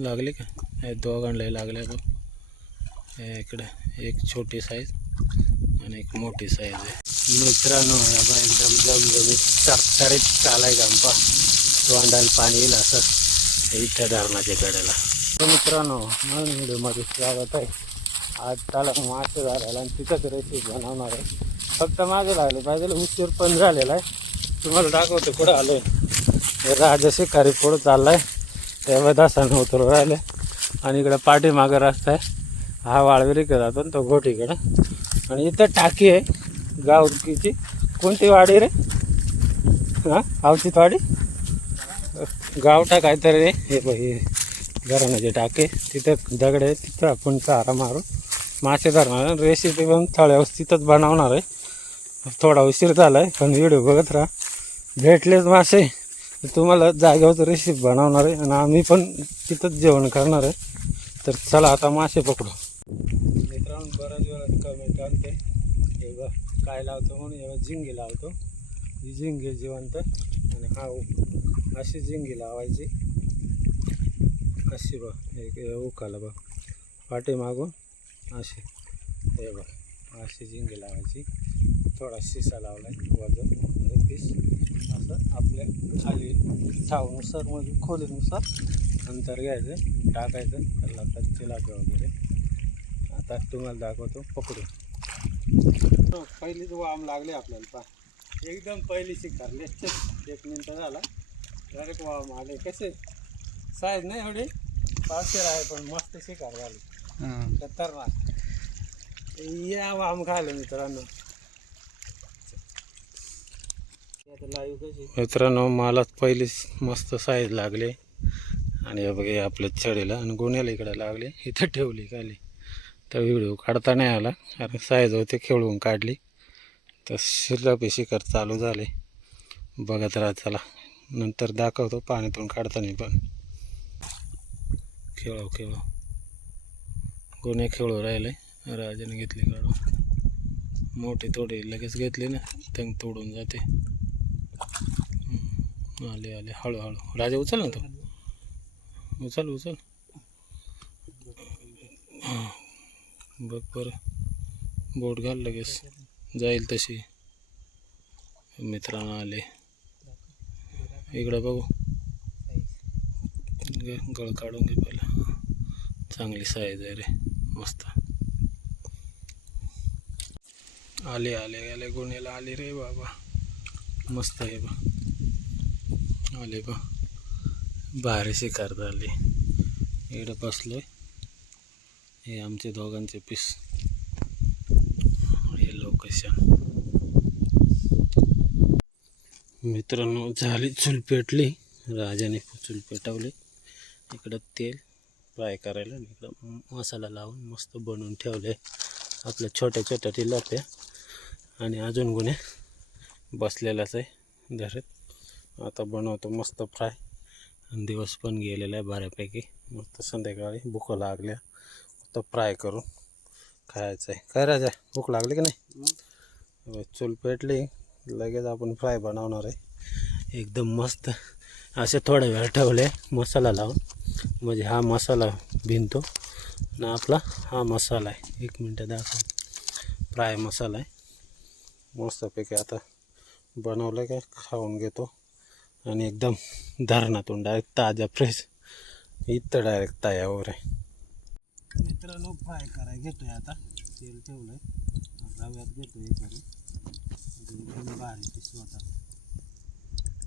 लागले का? हे दोघांना लागले बघ. इकडे एक छोटी साईज आणि एक मोठी साईज आहे. मित्रांनो एकदम जमजमीत चरचरीत चालाय गंपा. तोंडाला पाणी येईल असं इथं धरणाच्या कडेला. तर मित्रांनो नवीन व्हिडिओमध्ये स्वागत आहे. आज त्याला मासे झालेला आणि तिथंच रेसिपी बनवणार आहे. फक्त मागे लागले पाहिजे, उशीर पण झालेला आहे. तुम्हाला दाखवतो कुठं आलो आहे. राजा शिकारी पुढं चाललाय, तेव्हा दासानं उतरू राहिले. आणि इकडं पाठीमागं रस्ता आहे. हा वाळविरीकडे जातो तो घोटीकडं. आणि इथं टाकी आहे गावकीची. कोणती वाडी रे? हां आवतीत वाडी गावठा काहीतरी रे. हे बघ हे घराण्याचे टाके, तिथं दगड आहे. तिथं आपण चारा मारून मासे धरणार. रेसिपी पण थोड्या तिथंच बनवणार आहे. थोडा उशीर झाला आहे पण व्हिडिओ बघत राहा. भेटलेच मासे तुम्हाला जागेवरच रेसिपी बनवणार आहे आणि आम्ही पण तिथंच जेवण करणार आहे. तर चला आता मासे पकडू. मित्रांनो बऱ्याच वेळा कमेंट आणते हे बघ काय लावतो म्हणून. हे झिंगी लावतो. ही झिंगी जिवंत आणि हा अशी झिंगी लावायची. अशी बघ एक उकाला बघ पाठीमागून अशी. हे बघ अशी झिंगी लावायची. थोडा शिसा लावला आहे वजन म्हणजे पीस. असं आपल्या खाली ठावनुसार म्हणजे खोलीनुसार अंतर घ्यायचं, टाकायचं त्याला चिलापे वगैरे. आता तुम्हाला दाखवतो पकडून. पहिलीच वाम लागले आपल्याला. पा एकदम पहिली शिकारले. 1 मिनटं झाला डायरेक्ट वाम आले. कसे साईज नाही एवढी पावशेर आहे पण मस्त शिकार झाली. खतरनाक. या वाम खायला मित्रांनो. मित्रांनो मला पहिलीच मस्त साईज लागले. आणि हे बघे आपल्या छडीला आणि गुन्ह्याला इकडे लागले. इथं ठेवली खाली. तर व्हिडिओ काढता नाही आला कारण साईज होते, खेळवून काढली. तर शिल्लक शिकार चालू झाले. बघत राहा. चला नंतर दाखवतो पाण्यातून काढताना पण. खेळव गुन्हे खेळू राहिले. राजाने घेतली काढून. मोठी थोडी लगेच घेतली ना तंग तोडून जाते. आले हळूहळू. राजा उचल ना तो. उचल हां बघ बरं. बोट घाल लगेच जाईल तशी. मित्रांनो आले इकडं बघू. गळ काढून घे पहिला. चांगली साईज आहे रे मस्त. आले गुन्ह्याला आले रे बाबा. मस्त आहे बा. आले बा भारी शिकार झाली. इकडे बसलोय. हे आमचे दोघांचे पीस. हे लोकेशन. मित्रांनो झाली चूल पेटली. राजाने चूल पेटवली. इकडं तेल फ्राय करायला, इकडं मसाला लावून मस्त बनवून ठेवले आपल्या छोट्या टिलाप्या. आणि अजून गुन्हे बसलेलाच आहे धरत. आता बनवतो मस्त फ्राय. आणि दिवस पण गेलेला आहे बऱ्यापैकी. मस्त संध्याकाळी भूक लागल्या तर फ्राय करून खायचं आहे. काय राजा भूक लागली की नाही? चूल पेटली लगेच आपण फ्राय बनवणार आहे. एकदम मस्त असे थोडा वेळ ठेवले मसाला लावून. म्हणजे हा मसाला भिनतो आणि आपला हा मसाला आहे. 1 मिनटं दाखव. फ्राय मसाला आहे मस्तपैकी. आता बनवलं का खाऊन घेतो. आणि एकदम धरणातून डायरेक्ट ताजा फ्रेश इथं डायरेक्ट तयावर आहे. मित्रांनो फ्राय करायला घेतोय. आता तेल ठेवलंय रव्यात घेतोय करून. एकदम भारी पीस होता.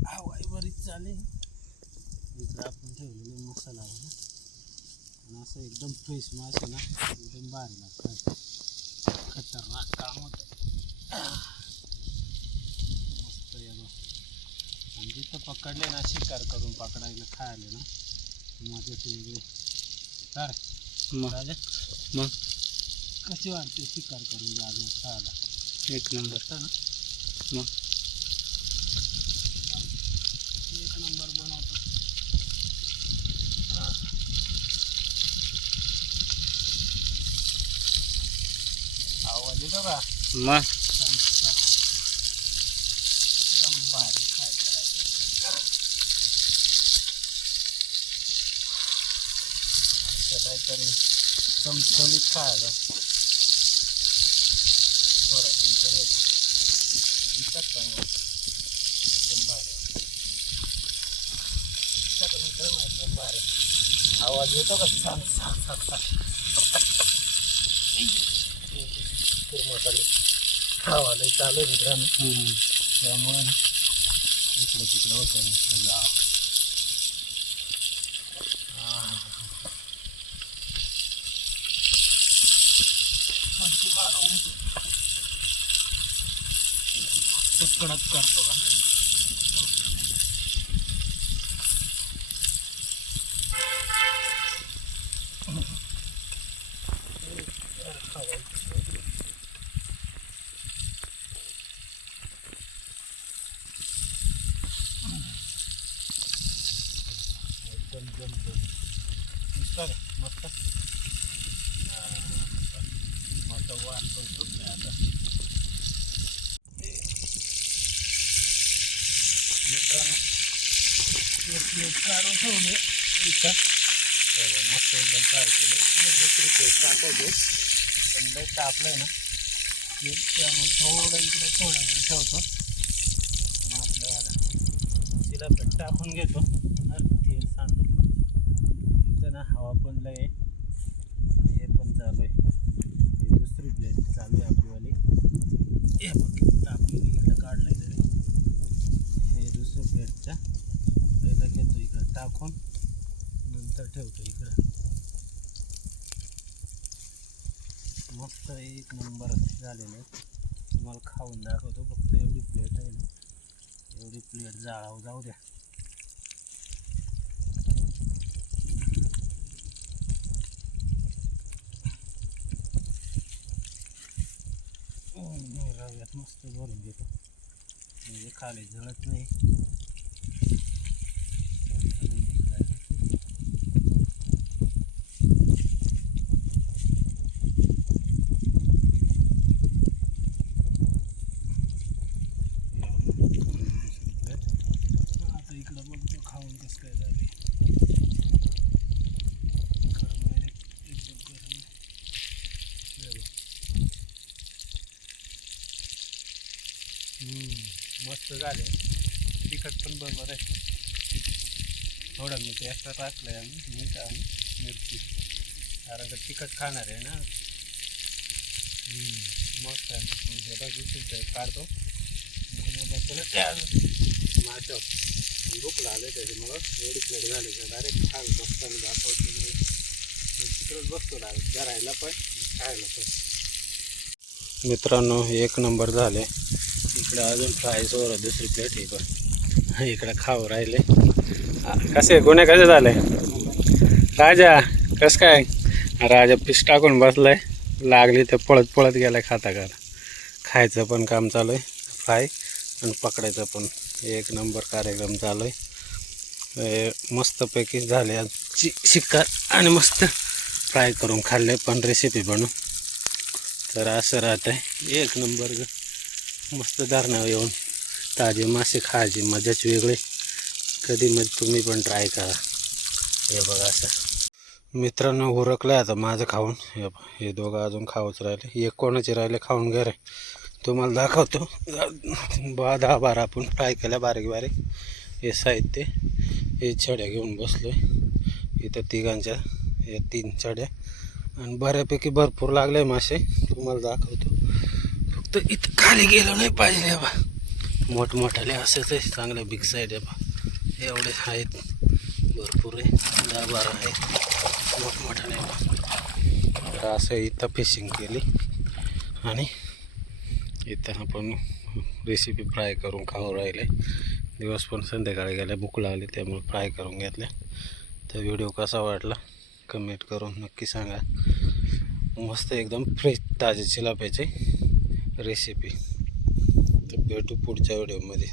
हवाई बरीच चालेल. इकडं आपण ठेवलेले मसाला आहे आणि असं एकदम फ्रेश मासे ना एकदम भारी लागतात. खतरनाक काम होतं. मस्त आहे बघ. आणि जिथं पकडले ना शिकार करून पकडायला खायला ना मजाच वेगळी. तर मग कशी वाटते शिकार करून जागे खायला? 1 नंबर ना. मग 1 नंबर बनवतो. आवाज येतो का? मग एकदम भारी काय करायचं. मस्त काहीतरी चमचमीत खायला थोडा दिन करायचं दिसतात चांगलं एकदम भारी एकदम भारी आवाज येतो का सांग मसाले खावायला चालू आहे मित्रांनो त्यामुळे ना इकडे तिकडे होतं ना कडक करतो का एकदम मस्त मस्त वाटतो आता काढून ठेवले इथं मस्त एकदम फ्राय केले दुसरी पेस्ट टाकायचे पण लई तापलं आहे ना त्यामुळे थोडं इकडे थोडा वेळ ठेवतो आणि आपल्याला तिला पण टाकून घेतो तेल सांडतो इथं ना हवा पण लय हे पण चालू आहे ही दुसरी प्लेट चालू आहे आपलीवाली हे बघ टाकून इकडे काढलं तरी हे दुसरी प्लेटच्या पहिला घेतो इकडं टाकून नंतर ठेवतो इकडं मस्त एक नंबर झालेलं आहे तुम्हाला खाऊन दाखवतो फक्त एवढी प्लेट आहे ना एवढी प्लेट जाळावं जाऊ द्या रव्यात मस्त भरून घेतो म्हणजे खाली जळत नाही खाऊन कसं काय झाले गरम आहे एकदम गरम मस्त झाले तिखट पण बरोबर आहे थोडं मीठ एक्स्ट्रा टाकलं आहे आम्ही मीठ आणि मिरची कारण का तिखट खाणार आहे ना मस्त आहे हे बघ काढतो त्या माझ्या भूक लागले त्याच्यामुळं एवढी प्लेट झाली तर डायरेक्ट खाल बसताना दाखवतो तिकडेच बसतो डायरेक्ट धरायला पण खायला पण मित्रांनो एक नंबर झाले इकडे अजून फ्राईज वर दुसरी प्लेट इकडं इकडे खाऊ राहिले कसे गुन्हे कसे झाले राजा कसं काय राजा पीस टाकून बसलाय लागली तर पळत पळत गेलाय खाता खायचं पण काम चालू आहे फ्राय आणि पकडायचं पण एक नंबर कार्यक्रम चालू आहे मस्तपैकी झाले शिकार आणि मस्त फ्राय करून खाल्ले पण रेसिपी बनवून तर असं राहत आहे एक नंबर मस्त धरणावर येऊन ताजे मासे खायची मजाच वेगळी कधी मग तुम्ही पण ट्राय करा हे बघा असं मित्रांनो उरकलं आता माझं खाऊन हे दोघं अजून खाऊच राहिले एक कोणाचे राहिले खाऊन घे रे तुम्हाला दाखवतो 10-12 आपण फ्राय केल्या बारीक बारीक हे साहित्य हे छड्या घेऊन बसलो इथं तिघांच्या या 3 छड्या आणि बऱ्यापैकी भरपूर लागले मासे तुम्हाला दाखवतो फक्त इथं खाली गेलो नाही पाहिजे बा मोठमोठाले असेच आहे चांगले बिग साईड आहे बा एवढे आहेत भरपूर आहे 10-12 आहेत मोठमोठाले तर असं इथं फिशिंग केली आणि इथं आपण रेसिपी फ्राय करून खाऊ राहिले दिवस पण संध्याकाळी गेल्या भूक लागली त्यामुळे फ्राय करून घेतल्या तर व्हिडिओ कसा वाटला कमेंट करून नक्की सांगा मस्त एकदम फ्रेश ताजे चिलाप्याची रेसिपी तर भेटू पुढच्या व्हिडिओमध्ये